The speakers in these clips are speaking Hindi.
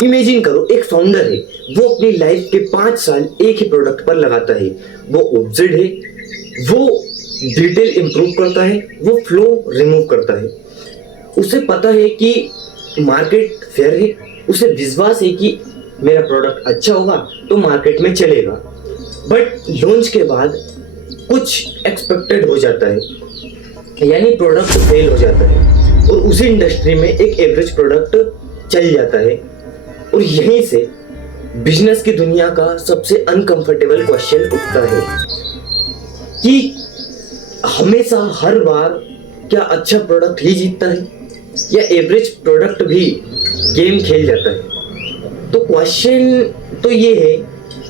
इमेजिन करो, एक फाउंडर है, वो अपनी लाइफ के 5 साल एक ही प्रोडक्ट पर लगाता है, वो ऑब्सेस्ड है, वो डिटेल इंप्रूव करता है, वो फ्लो रिमूव करता है। उसे पता है कि मार्केट फेयर है, उसे विश्वास है कि मेरा प्रोडक्ट अच्छा होगा तो मार्केट में चलेगा। बट लॉन्च के बाद कुछ एक्सपेक्टेड हो जाता है, यानी प्रोडक्ट फेल हो जाता है और उसी इंडस्ट्री में एक एवरेज प्रोडक्ट चल जाता है। और यहीं से बिजनेस की दुनिया का सबसे अनकंफर्टेबल क्वेश्चन उठता है कि हमेशा हर बार क्या अच्छा प्रोडक्ट ही जीतता है या एवरेज प्रोडक्ट भी गेम खेल जाता है। तो क्वेश्चन तो ये है,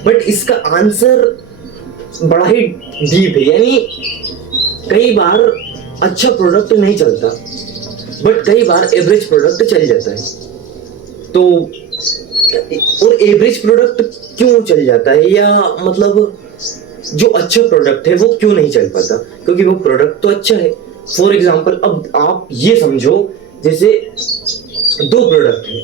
बट इसका आंसर बड़ा ही डीप है। यानी कई बार अच्छा प्रोडक्ट नहीं चलता, बट कई बार एवरेज प्रोडक्ट चल जाता है। तो और एवरेज प्रोडक्ट क्यों चल जाता है, या मतलब जो अच्छा प्रोडक्ट है वो क्यों नहीं चल पाता? क्योंकि वो प्रोडक्ट तो अच्छा है। फॉर एग्जाम्पल, अब आप ये समझो जैसे 2 प्रोडक्ट है,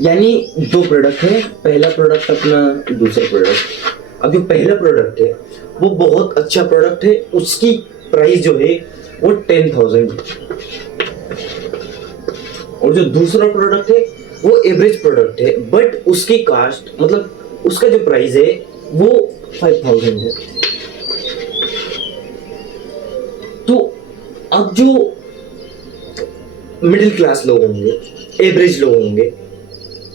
यानी 2 प्रोडक्ट है, पहला प्रोडक्ट अपना, दूसरा प्रोडक्ट। अब जो पहला प्रोडक्ट है वो बहुत अच्छा प्रोडक्ट है, उसकी प्राइस जो है वो 10,000 है। और जो दूसरा प्रोडक्ट है वो एवरेज प्रोडक्ट है, बट उसकी कास्ट मतलब उसका जो प्राइस है वो 5,000 है। तो अब जो मिडिल क्लास लोग होंगे, एवरेज लोग होंगे,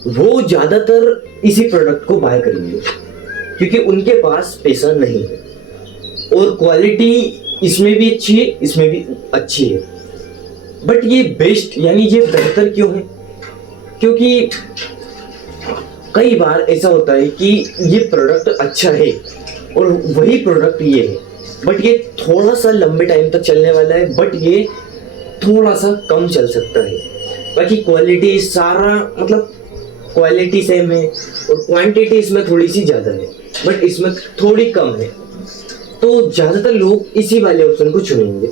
वो ज्यादातर इसी प्रोडक्ट को बाय करेंगे क्योंकि उनके पास पैसा नहीं है और क्वालिटी इसमें भी अच्छी है, इसमें भी अच्छी है। बट ये बेस्ट यानी ये बेहतर क्यों है? क्योंकि कई बार ऐसा होता है कि ये प्रोडक्ट अच्छा है और वही प्रोडक्ट ये है, बट ये थोड़ा सा लंबे टाइम तक चलने वाला है, बट ये थोड़ा सा कम चल सकता है। बाकी क्वालिटी सारा मतलब क्वालिटी सेम है और क्वांटिटी इसमें थोड़ी सी ज़्यादा है, बट इसमें थोड़ी कम है। तो ज़्यादातर लोग इसी वाले ऑप्शन को चुनेंगे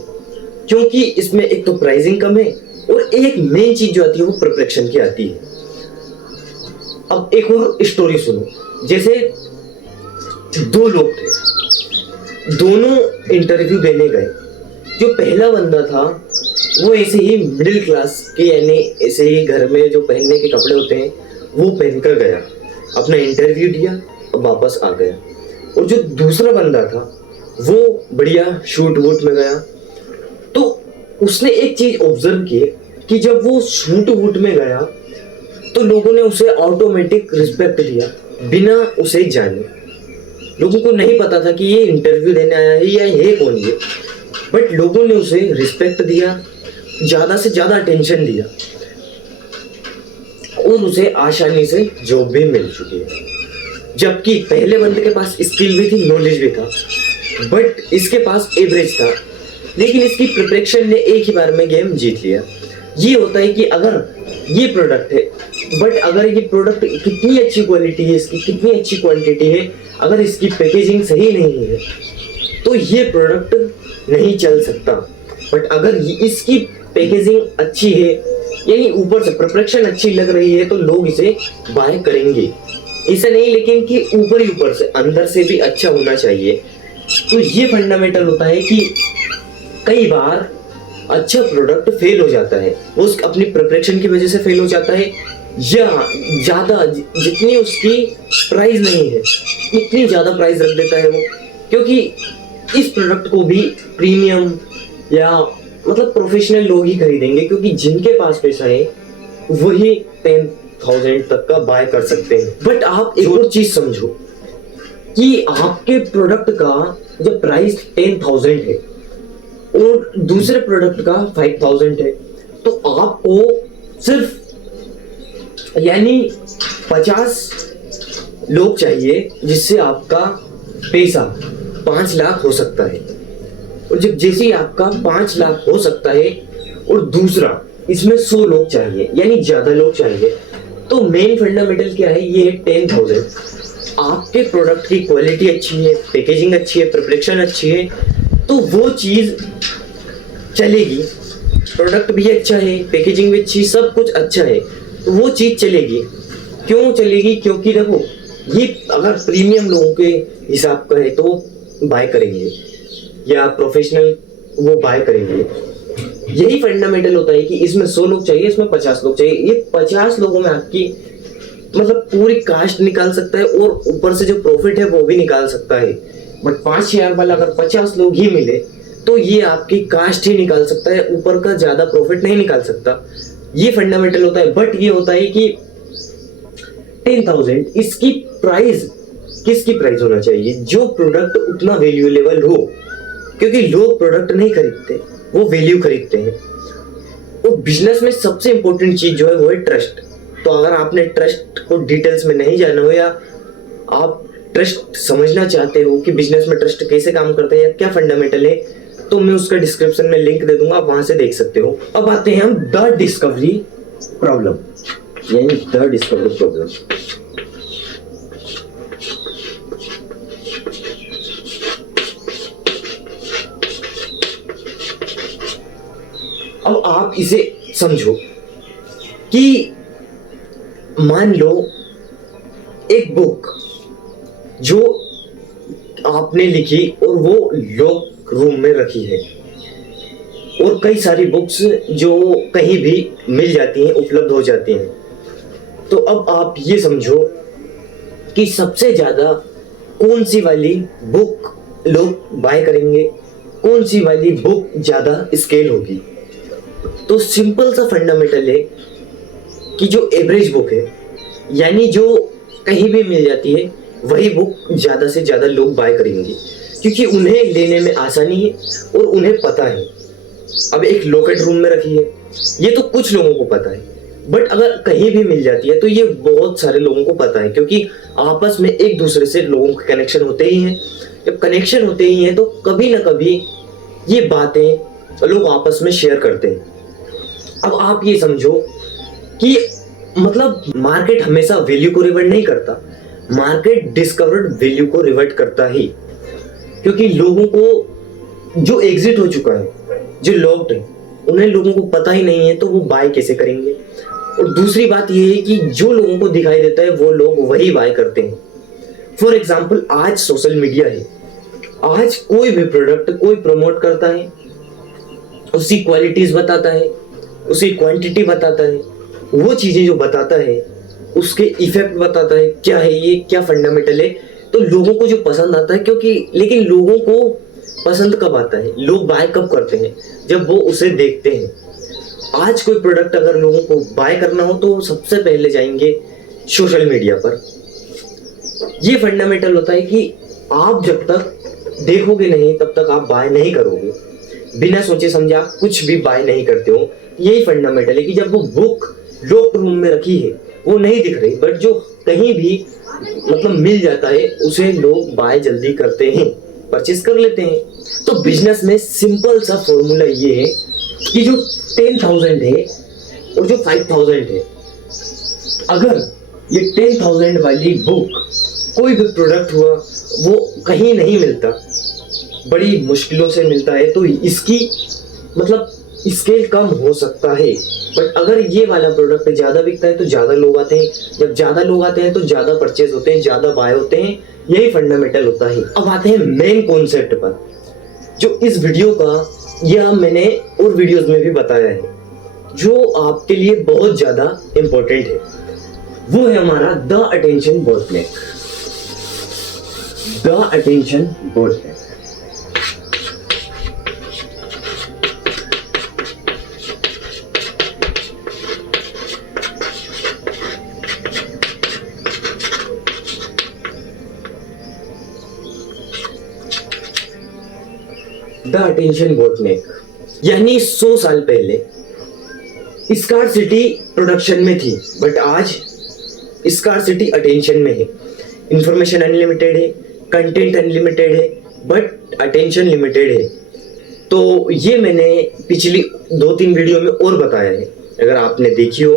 क्योंकि इसमें एक तो प्राइसिंग कम है और एक मेन चीज जो आती है वो परफेक्शन की आती है। अब एक और स्टोरी सुनो। जैसे 2 लोग थे, दोनों इंटरव्यू देने गए। जो पहला बंदा था वो ऐसे ही मिडिल क्लास के, यानी ऐसे ही घर में जो पहनने के कपड़े होते हैं वो पहनकर गया, अपना इंटरव्यू दिया और वापस आ गया। और जो दूसरा बंदा था वो बढ़िया शूट वूट में गया। तो उसने एक चीज ऑब्जर्व की कि जब वो शूट वूट में गया तो लोगों ने उसे ऑटोमेटिक रिस्पेक्ट दिया बिना उसे जाने। लोगों को नहीं पता था कि ये इंटरव्यू देने आया है या ये कौन है, बट लोगों ने उसे रिस्पेक्ट दिया, ज्यादा से ज्यादा अटेंशन दिया और उसे आसानी से जॉब भी मिल चुकी है। जबकि पहले बंदे के पास स्किल भी थी, नॉलेज भी था, बट इसके पास एवरेज था, लेकिन इसकी प्रिपरेशन ने एक ही बार में गेम जीत लिया। ये होता है कि अगर ये प्रोडक्ट है, बट अगर ये प्रोडक्ट कितनी अच्छी क्वालिटी है, इसकी कितनी अच्छी क्वांटिटी है, अगर इसकी पैकेजिंग सही नहीं है तो ये प्रोडक्ट नहीं चल सकता। बट अगर इसकी पैकेजिंग अच्छी है, यानी ऊपर से प्रिपरेशन अच्छी लग रही है, तो लोग इसे बाय करेंगे। ऐसा नहीं लेकिन कि ऊपर से, अंदर से भी अच्छा होना चाहिए। तो ये फंडामेंटल होता है कि कई बार अच्छा प्रोडक्ट फेल हो जाता है, वो अपनी प्रिपरेशन की वजह से फेल हो जाता है, या ज्यादा जितनी उसकी प्राइस नहीं है इतनी ज्यादा प्राइस रख देता है वो, क्योंकि इस प्रोडक्ट को भी प्रीमियम या मतलब प्रोफेशनल लोग ही खरीदेंगे, क्योंकि जिनके पास पैसा है वही 10,000 तक का बाय कर सकते हैं। बट आप एक और चीज समझो कि आपके प्रोडक्ट का जब प्राइस 10,000 है और दूसरे प्रोडक्ट का 5,000 है, तो आपको सिर्फ यानी 50 लोग चाहिए जिससे आपका पैसा 5 लाख हो सकता है। और जब जैसे ही आपका 5 लाख हो सकता है और दूसरा इसमें 100 लोग चाहिए, यानी ज्यादा लोग चाहिए, तो मेन फंडामेंटल क्या है? ये 10,000। आपके प्रोडक्ट की क्वालिटी अच्छी है, पैकेजिंग अच्छी है, प्रिपरेशन अच्छी है, तो वो चीज चलेगी। प्रोडक्ट भी अच्छा है, पैकेजिंग भी अच्छी, सब कुछ अच्छा है, तो वो चीज चलेगी। क्यों चलेगी? क्योंकि देखो, ये अगर प्रीमियम लोगों के हिसाब का है तो बाय करेंगे, या प्रोफेशनल वो बाय करेंगे। यही फंडामेंटल होता है कि इसमें 100 लोग चाहिए, इसमें 50 लोग चाहिए। ये 50 लोगों में आपकी मतलब पूरी कास्ट निकाल सकता है और ऊपर से जो प्रॉफिट है वो भी निकाल सकता है। बट 5 शेयर वाला अगर 50 लोग ही मिले तो ये आपकी कास्ट ही निकाल सकता है, ऊपर का ज्यादा प्रॉफिट नहीं निकाल सकता। ये फंडामेंटल होता है। बट ये होता है कि 10,000 इसकी प्राइस किसकी प्राइस होना चाहिए? जो प्रोडक्ट उतना वैल्यूएबल हो, क्योंकि लोग प्रोडक्ट नहीं खरीदते, वो वैल्यू खरीदते हैं। और बिजनेस में सबसे इंपॉर्टेंट चीज जो है वो है ट्रस्ट। तो अगर आपने ट्रस्ट को डिटेल्स में नहीं जाना हो, या आप ट्रस्ट समझना चाहते हो कि बिजनेस में ट्रस्ट कैसे काम करता है या क्या फंडामेंटल है, तो मैं उसका डिस्क्रिप्शन में लिंक दे दूंगा, आप वहां से देख सकते हो। अब आते हैं हम द डिस्कवरी प्रॉब्लम, यानी द डिस्कवरी प्रॉब्लम। अब आप इसे समझो कि मान लो एक बुक जो आपने लिखी और वो लॉक रूम में रखी है, और कई सारी बुक्स जो कहीं भी मिल जाती हैं, उपलब्ध हो जाती हैं। तो अब आप ये समझो कि सबसे ज्यादा कौन सी वाली बुक लोग बाय करेंगे, कौन सी वाली बुक ज्यादा स्केल होगी। तो सिंपल सा फंडामेंटल है कि जो एवरेज बुक है, यानी जो कहीं भी मिल जाती है, वही बुक ज्यादा से ज्यादा लोग बाय करेंगे, क्योंकि उन्हें लेने में आसानी है और उन्हें पता है। अब एक लॉकेट रूम में रखी है, ये तो कुछ लोगों को पता है, बट अगर कहीं भी मिल जाती है तो ये बहुत सारे लोगों को पता है, क्योंकि आपस में एक दूसरे से लोगों के कनेक्शन होते ही हैं। जब कनेक्शन होते ही हैं तो कभी ना कभी ये बातें लोग आपस में शेयर करते हैं। अब आप ये समझो कि मतलब मार्केट हमेशा वैल्यू को रिवर्ट नहीं करता, मार्केट डिस्कवर्ड वैल्यू को रिवर्ट करता ही, क्योंकि लोगों को जो एग्जिट हो चुका है, जो लॉक्ड है, उन्हें लोगों को पता ही नहीं है, तो वो बाय कैसे करेंगे। और दूसरी बात ये है कि जो लोगों को दिखाई देता है वो लोग वही बाय करते हैं। फॉर एग्जाम्पल, आज सोशल मीडिया है, आज कोई भी प्रोडक्ट कोई प्रमोट करता है, उसकी क्वालिटीज बताता है, उसकी क्वांटिटी बताता है, वो चीजें जो बताता है उसके इफेक्ट बताता है, क्या है ये, क्या फंडामेंटल है, तो लोगों को जो पसंद आता है। क्योंकि लेकिन लोगों को पसंद कब आता है, लोग बाय कब करते हैं, जब वो उसे देखते हैं। आज कोई प्रोडक्ट अगर लोगों को बाय करना हो तो सबसे पहले जाएंगे सोशल मीडिया पर। ये फंडामेंटल होता है कि आप जब तक देखोगे नहीं तब तक आप बाय नहीं करोगे, बिना सोचे समझे आप कुछ भी बाय नहीं करते हो। यही फंडामेंटल है कि जब वो बुक लॉक रूम में रखी है, वो नहीं दिख रही, बट जो कहीं भी मतलब मिल जाता है उसे लोग बाय जल्दी करते हैं, परचेस कर लेते हैं। तो बिजनेस में सिंपल सा फॉर्मूला ये है कि जो 10,000 है और जो 5,000 है, अगर ये 10,000 वाली बुक कोई भी प्रोडक्ट हुआ वो कहीं नहीं मिलता, बड़ी मुश्किलों से मिलता है, तो इसकी मतलब स्केल कम हो सकता है। बट अगर ये वाला प्रोडक्ट ज्यादा बिकता है तो ज्यादा लोग आते हैं, जब ज्यादा लोग आते हैं तो ज्यादा परचेज होते हैं, ज्यादा बाय होते हैं। यही फंडामेंटल होता है। अब आते हैं मेन कॉन्सेप्ट पर, जो इस वीडियो का यह मैंने और वीडियोस में भी बताया है, जो आपके लिए बहुत ज्यादा इंपॉर्टेंट है। वो है हमारा the attention bottleneck. The attention bottleneck. The attention bottleneck यानी 100 साल पहले स्कार्सिटी प्रोडक्शन में थी, बट आज स्कार्सिटी अटेंशन में है। इंफॉर्मेशन अनलिमिटेड है, कंटेंट अनलिमिटेड है, बट अटेंशन लिमिटेड है। तो ये मैंने पिछली 2-3 वीडियो में और बताया है, अगर आपने देखी हो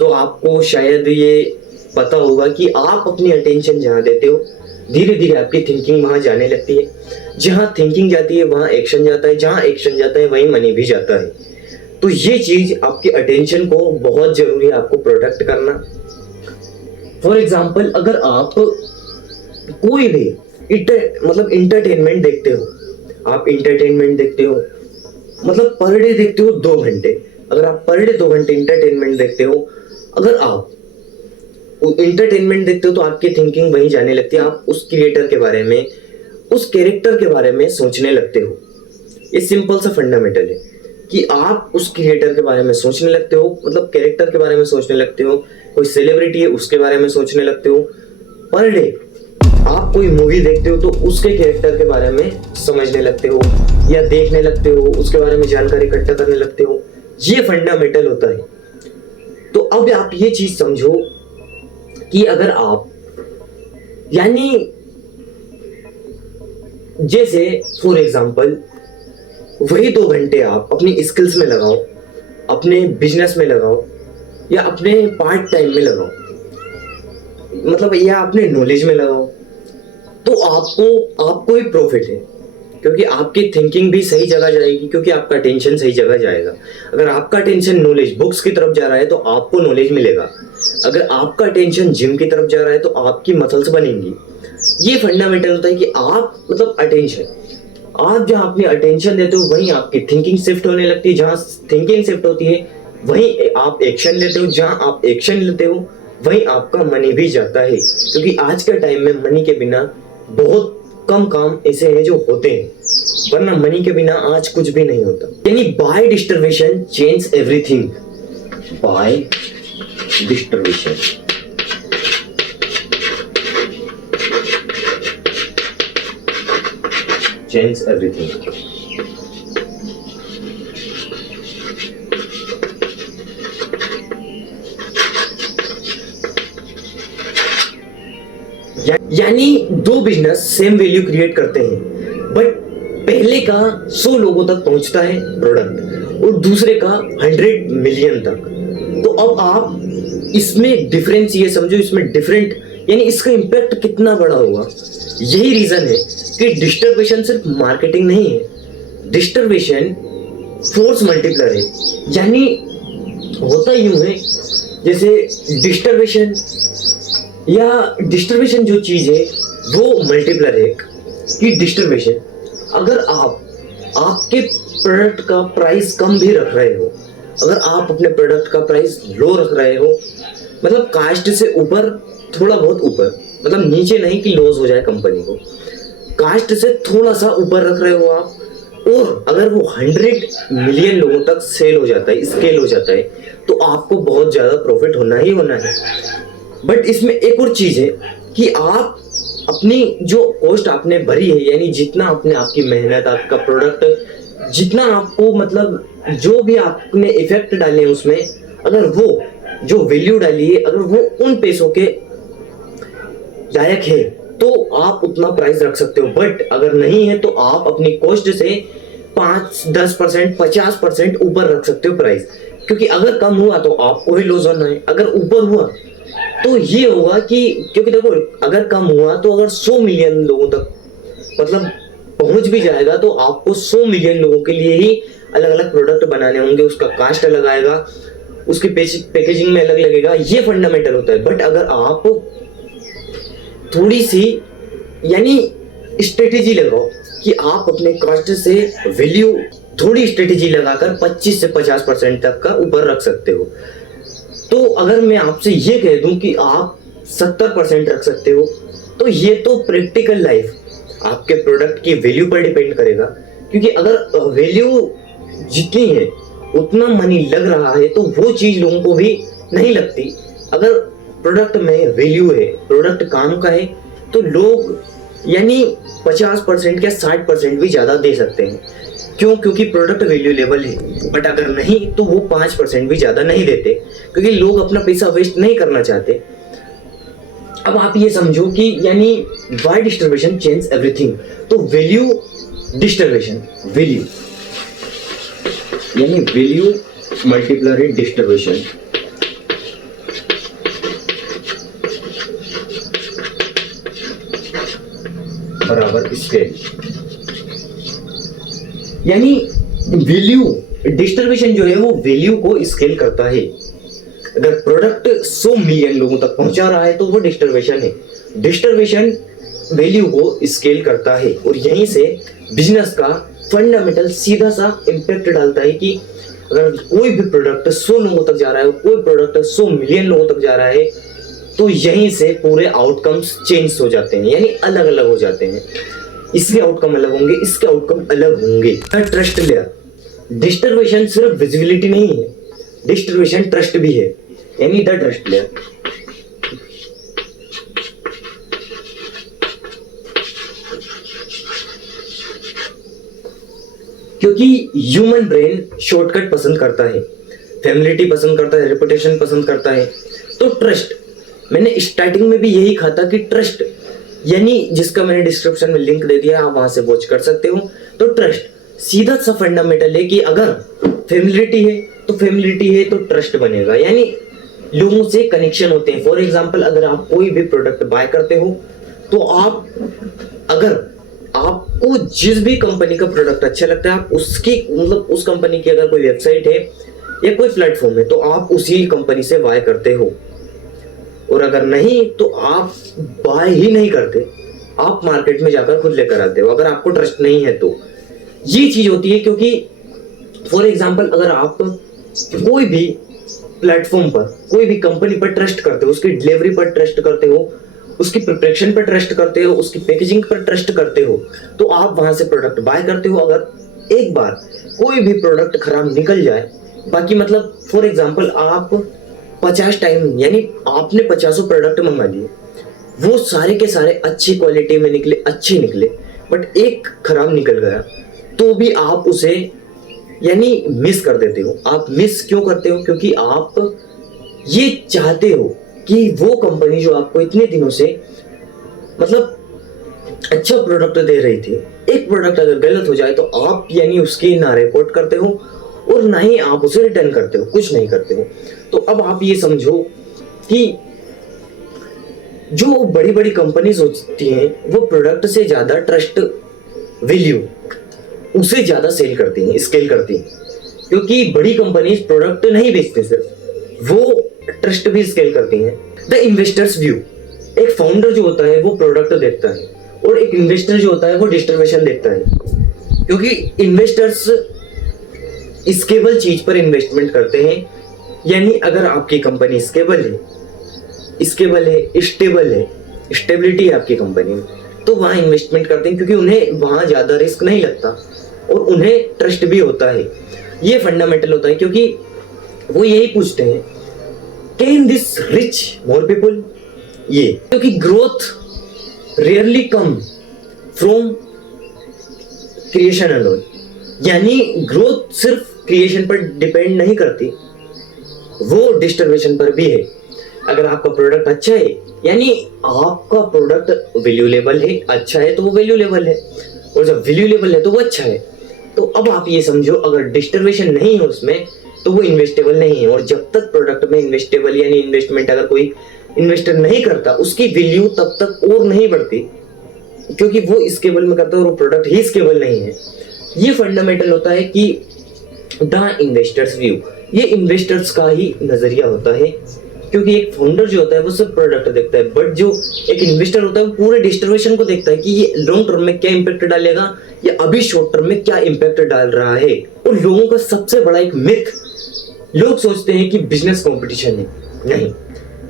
तो आपको शायद ये पता होगा कि आप अपनी अटेंशन जहाँ देते हो, धीरे धीरे आपकी थिंकिंग वहां जाने लगती है। जहां थिंकिंग जाती है वहां एक्शन जाता है, जहां एक्शन जाता है वहीं मनी भी जाता है। तो ये चीज आपकी अटेंशन को बहुत जरूरी है आपको प्रोटेक्ट करना। फॉर एग्जाम्पल अगर आप कोई भी मतलब इंटरटेनमेंट देखते हो, आप इंटरटेनमेंट देखते हो मतलब पर डे देखते हो 2 घंटे, अगर आप पर डे 2 घंटे इंटरटेनमेंट देखते हो, अगर आप इंटरटेनमेंट देखते हो तो आपकी थिंकिंग वहीं जाने लगती है, आप उस क्रिएटर के बारे में, उस कैरेक्टर के बारे में सोचने लगते हो। ये सिंपल सा फंडामेंटल है कि आप उस क्रिएटर के बारे में सोचने लगते हो, मतलब कैरेक्टर के बारे में सोचने लगते हो, कोई सेलिब्रिटी है उसके बारे में सोचने लगते हो। पर डे आप कोई मूवी देखते हो तो उसके कैरेक्टर के बारे में समझने लगते हो या देखने लगते हो, उसके बारे में जानकारी इकट्ठा करने लगते हो। ये फंडामेंटल होता है। तो अब आप ये चीज समझो कि अगर आप यानी जैसे फॉर एग्जाम्पल वही 2 घंटे आप अपनी स्किल्स में लगाओ, अपने बिजनेस में लगाओ या अपने पार्ट टाइम में लगाओ, मतलब या अपने नॉलेज में लगाओ, तो आपको ही प्रॉफिट है, क्योंकि आपकी थिंकिंग भी सही जगह जाएगी, क्योंकि आपका टेंशन सही जगह जाएगा। अगर आपका टेंशन नॉलेज बुक्स की तरफ जा रहा है तो आपको नॉलेज मिलेगा, अगर आपका टेंशन जिम की तरफ जा रहा है तो आपकी मसल्स बनेंगी। ये फंडामेंटल होता है कि आप मतलब अटेंशन, आप जहां अपनी अटेंशन देते हो वहीं आपकी थिंकिंग शिफ्ट होने लगती है, जहां थिंकिंग शिफ्ट होती है वहीं आप एक्शन लेते हो, जहां आप एक्शन लेते हो वहीं आपका मनी भी जाता है, क्योंकि आज के टाइम में मनी के बिना बहुत कम काम ऐसे हैं जो होते हैं, वरना मनी के बिना आज कुछ भी नहीं होता। यानी by distribution change everything, by distribution change everything. यानी 2 बिजनेस सेम वैल्यू क्रिएट करते हैं, बट पहले का 100 लोगों तक पहुंचता है प्रोडक्ट और दूसरे का 100 मिलियन तक। तो अब आप इसमें डिफरेंस ये समझो, इसमें डिफरेंट यानी इसका इंपैक्ट कितना बड़ा होगा। यही रीजन है कि डिस्टर्बेशन सिर्फ मार्केटिंग नहीं है, डिस्टर्बेशन फोर्स मल्टीप्लायर है। यानी होता यूं है जैसे डिस्टर्बेशन जो चीज है वो मल्टीप्लायर है कि डिस्टर्बेशन, अगर आप आपके प्रोडक्ट का प्राइस कम भी रख रहे हो, अगर आप अपने प्रोडक्ट का प्राइस लो रख रहे हो, मतलब कास्ट से ऊपर, थोड़ा बहुत ऊपर, मतलब नीचे नहीं कि लॉस हो जाए कंपनी को, कास्ट से थोड़ा सा ऊपर रख रहे हो आप, और अगर वो 100 मिलियन लोगों तक सेल हो जाता है, स्केल हो जाता है, तो आपको बहुत ज्यादा प्रॉफिट होना ही होना है। बट इसमें एक और चीज है कि आप अपनी जो कॉस्ट आपने भरी है, यानी जितना आपने आपकी मेहनत, आपका प्रोडक्ट, जितना आपको मतलब जो भी आपने इफेक्ट डाले हैं उसमें, अगर वो जो वैल्यू डाली है अगर वो उन पैसों के लायक है तो आप उतना प्राइस रख सकते हो। बट अगर नहीं है तो आप अपनी कॉस्ट से 5-10% 50% ऊपर रख सकते हो प्राइस, क्योंकि अगर कम हुआ तो आपको ही लॉस होना है, अगर ऊपर हुआ तो ये होगा कि, क्योंकि देखो अगर कम हुआ तो अगर 100 मिलियन लोगों तक मतलब पहुंच भी जाएगा तो आपको 100 मिलियन लोगों के लिए ही अलग अलग प्रोडक्ट बनाने होंगे, उसका कास्ट अलग आएगा, उसकी पैकेजिंग में अलग लगेगा, ये फंडामेंटल होता है। बट अगर आप थोड़ी सी यानी स्ट्रेटेजी लगाओ कि आप अपने कास्ट से वैल्यू थोड़ी स्ट्रेटेजी लगाकर 25 से 50% तक का ऊपर रख सकते हो। तो अगर मैं आपसे ये कह दूं कि आप 70% रख सकते हो, तो ये तो प्रैक्टिकल लाइफ आपके प्रोडक्ट की वैल्यू पर डिपेंड करेगा, क्योंकि अगर वैल्यू जितनी है उतना मनी लग रहा है तो वो चीज लोगों को भी नहीं लगती। अगर प्रोडक्ट में वैल्यू है, प्रोडक्ट काम का है, तो लोग यानी 50% या 60% भी ज्यादा दे सकते हैं। क्यों? क्योंकि प्रोडक्ट वैल्यूएबल है। बट अगर नहीं तो वो 5% भी ज्यादा नहीं देते, क्योंकि लोग अपना पैसा वेस्ट नहीं करना चाहते। अब आप ये समझो कि यानी वाई डिस्ट्रीब्यूशन चेंज एवरीथिंग, तो वैल्यू डिस्ट्रीब्यूशन, वैल्यू यानी वैल्यू मल्टीप्लायर डिस्ट्रीब्यूशन, बराबर स्केल। यानी वैल्यू डिस्ट्रीब्यूशन जो है वो वैल्यू को स्केल करता है। अगर प्रोडक्ट 100 मिलियन लोगों तक पहुंचा रहा है तो वो डिस्ट्रीब्यूशन है। डिस्ट्रीब्यूशन वैल्यू को स्केल करता है और यहीं से बिजनेस का फंडामेंटल सीधा सा इम्पैक्ट डालता है कि अगर कोई भी प्रोडक्ट 100 लोगों तक जा रहा है, कोई प्रोडक्ट 100 मिलियन लोगों तक जा रहा है, तो यहीं से पूरे आउटकम्स चेंज हो जाते हैं, यानी अलग अलग हो जाते हैं। इसके आउटकम अलग होंगे, इसके आउटकम अलग होंगे। ट्रस्ट लेयर, डिस्ट्रीब्यूशन सिर्फ विजिबिलिटी नहीं है, डिस्ट्रीब्यूशन ट्रस्ट भी है, यानी द ट्रस्ट लेयर। क्योंकि ह्यूमन ब्रेन शॉर्टकट पसंद करता है, फैमिलिटी पसंद करता है, रेपुटेशन पसंद करता है। तो ट्रस्ट, मैंने स्टार्टिंग में भी यही कहा था कि ट्रस्ट, यानी जिसका मैंने डिस्क्रिप्शन में लिंक दे दिया, आप वहां से वॉच कर सकते हो। तो ट्रस्ट सीधा सा फंडामेंटल है कि अगर फैमिलिटी है तो फैमिलिटी है तो ट्रस्ट बनेगा, यानी लोगों से कनेक्शन होते हैं। फॉर एग्जाम्पल, अगर आप कोई भी प्रोडक्ट बाय करते हो तो आप, अगर आपको जिस भी कंपनी का प्रोडक्ट अच्छा लगता है, आप उसकी मतलब उस कंपनी की अगर कोई वेबसाइट है या कोई प्लेटफॉर्म है तो आप उसी कंपनी से बाय करते हो, और अगर नहीं तो आप बाय ही नहीं करते, आप मार्केट में जाकर खुद लेकर आते हो, अगर आपको ट्रस्ट नहीं है तो। ये चीज होती है क्योंकि फॉर एग्जांपल, अगर आप कोई भी प्लेटफॉर्म पर, कोई भी कंपनी पर ट्रस्ट करते हो, उसकी डिलीवरी पर ट्रस्ट करते हो, उसकी प्रिपरेशन पर ट्रस्ट करते हो, उसकी पैकेजिंग पर ट्रस्ट करते हो, तो आप वहां से प्रोडक्ट बाय करते हो। अगर एक बार कोई भी प्रोडक्ट खराब निकल जाए, बाकी मतलब फॉर एग्जांपल आप 50 टाइम, यानी आपने 50 प्रोडक्ट मंगा लिए, वो सारे के सारे अच्छी क्वालिटी में निकले, अच्छे निकले, बट एक खराब निकल गया, तो भी आप उसे यानी मिस कर देते हो। आप मिस क्यों करते हो? क्योंकि आप ये चाहते हो कि वो कंपनी जो आपको इतने दिनों से मतलब अच्छा प्रोडक्ट दे रही थी, एक प्रोडक्ट अगर गलत हो जाए तो आप यानी उसकी ना रिपोर्ट करते हो और ना ही आप उसे रिटर्न करते हो, कुछ नहीं करते हो। तो अब आप ये समझो कि जो बड़ी बड़ी कंपनीज होती हैं वो प्रोडक्ट से ज्यादा ट्रस्ट वैल्यू उसे ज्यादा सेल करती हैं, स्केल करती हैं, क्योंकि बड़ी कंपनीज प्रोडक्ट नहीं बेचते, सिर्फ वो ट्रस्ट भी स्केल करती हैं। द इन्वेस्टर्स व्यू, एक फाउंडर जो होता है वो प्रोडक्ट देखता है और एक इन्वेस्टर जो होता है वो डिस्ट्रीब्यूशन देखता है, क्योंकि इन्वेस्टर्स स्केबल चीज पर इन्वेस्टमेंट करते हैं, यानी अगर आपकी कंपनी स्टेबल है, स्टेबल है, स्टेबिलिटी है आपकी कंपनी में, तो वहां इन्वेस्टमेंट करते हैं, क्योंकि उन्हें वहां ज्यादा रिस्क नहीं लगता और उन्हें ट्रस्ट भी होता है। ये फंडामेंटल होता है, क्योंकि वो यही पूछते हैं, can this rich more people, ये क्योंकि growth rarely come from creation alone, यानी ग्रोथ सिर्फ क्रिएशन पर डिपेंड नहीं करती, वो डिस्ट्रीब्यूशन पर भी है। अगर आपका प्रोडक्ट अच्छा है, यानी आपका प्रोडक्ट वैल्यूएबल है, अच्छा है तो वो वैल्यूएबल है, और जब वैल्यूएबल है तो वो अच्छा है। तो अब आप ये समझो, अगर डिस्ट्रीब्यूशन नहीं है उसमें तो वो इन्वेस्टेबल नहीं है, और जब तक प्रोडक्ट में इन्वेस्टेबल यानी इन्वेस्टमेंट अगर कोई इन्वेस्टर नहीं करता, उसकी वैल्यू तब तक और नहीं बढ़ती, क्योंकि वो स्केबल में करता है और वो प्रोडक्ट ही स्केबल नहीं है। ये फंडामेंटल होता है कि द इन्वेस्टर्स व्यू, ये इन्वेस्टर्स का ही नजरिया होता है, क्योंकि एक फाउंडर जो होता है वो सिर्फ प्रोडक्ट देखता है, बट जो एक इन्वेस्टर होता है वो पूरे डिस्ट्रीब्यूशन को देखता है कि ये लॉन्ग टर्म में क्या इंपैक्ट डालेगा या अभी शॉर्ट टर्म में क्या इंपैक्ट डाल रहा है। और लोगों का सबसे बड़ा एक मिथ, लोग सोचते हैं कि बिजनेस कंपटीशन है, नहीं,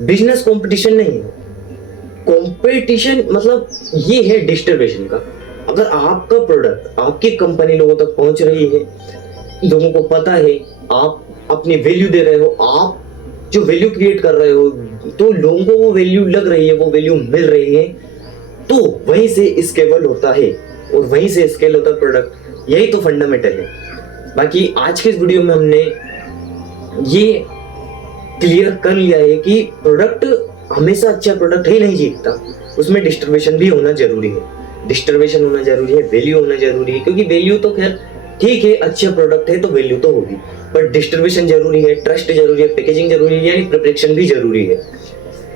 बिजनेस कंपटीशन नहीं है। कंपटीशन मतलब ये है डिस्ट्रीब्यूशन का। अगर आपका प्रोडक्ट, आपकी कंपनी लोगों तक पहुंच रही है, लोगों को पता है, आप अपनी वैल्यू दे रहे हो, आप जो वैल्यू क्रिएट कर रहे हो, तो लोगों को वो वैल्यू लग रही है, वो वैल्यू मिल रही है, तो वहीं से स्केलेबल होता है और वहीं से स्केल होता है प्रोडक्ट। यही तो फंडामेंटल है। बाकी आज के इस वीडियो में हमने ये क्लियर कर लिया है कि प्रोडक्ट हमेशा अच्छा प्रोडक्ट ही नहीं जीतता, उसमें डिस्ट्रीब्यूशन भी होना जरूरी है, डिस्ट्रीब्यूशन होना जरूरी है, वैल्यू होना जरूरी है, क्योंकि वैल्यू तो खैर ठीक है, अच्छा प्रोडक्ट है तो वैल्यू तो होगी, बट डिस्ट्रीब्यूशन जरूरी है, ट्रस्ट जरूरी है, पैकेजिंग जरूरी है, यानी प्रिपरेशन भी जरूरी है।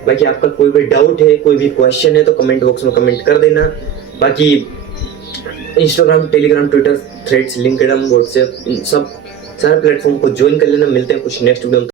बाकी आपका कोई भी डाउट है, कोई भी क्वेश्चन है तो कमेंट बॉक्स में कमेंट कर देना। बाकी Instagram, Telegram, Twitter, Threads, LinkedIn, WhatsApp, इन सब सारे प्लेटफॉर्म को ज्वाइन कर लेना। मिलते हैं कुछ नेक्स्ट वीडियो में।